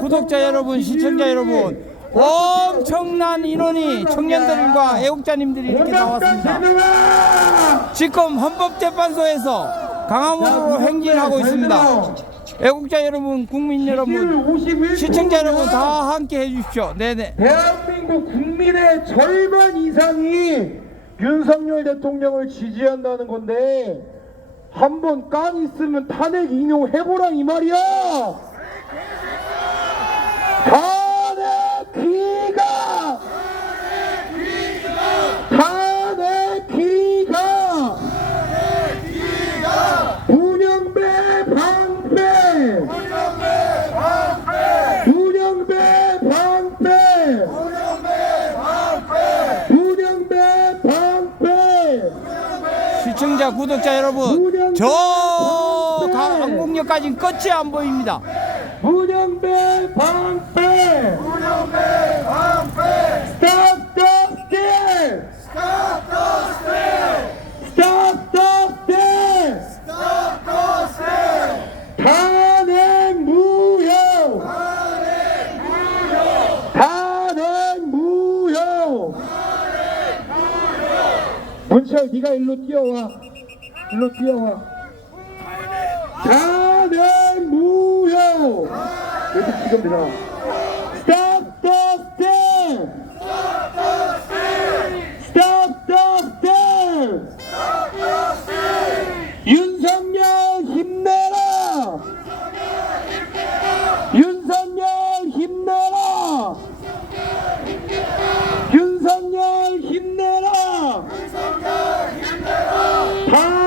구독자 여러분, 시청자 여러분, 엄청난 인원이 청년들과 애국자님들이 이렇게 나왔습니다. 지금 헌법재판소에서 강화문으로 행진하고 있습니다. 애국자 여러분, 국민 여러분, 시청자 여러분 다 함께 해주십시오. 네네. 대한민국 국민의 절반 이상이 윤석열 대통령을 지지한다는 건데 한번깐 있으면 탄핵 인용 해보란 이 말이야! 탄핵 기가 탄핵 기가 문영배 방패 문영배 방패 문영배 방패 시청자, 구독자 여러분, 저 강북역까지 끝이 안 보입니다. 문영배 방패 문영배 방패 Stop the steal Stop the steal Stop the steal 탄핵 무효 탄핵 무효 문철 네가 일로 뛰어와. 일로 뛰어와. 탄핵 무효. 이렇게 지금 되잖아 Turn!